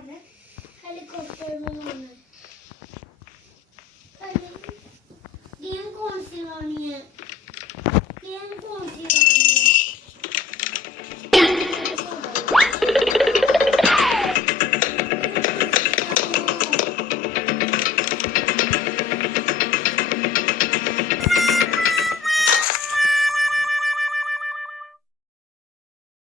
खाना है हेलीकॉप्टर में होना है गेम कौन सी लानी है गेम कौन सी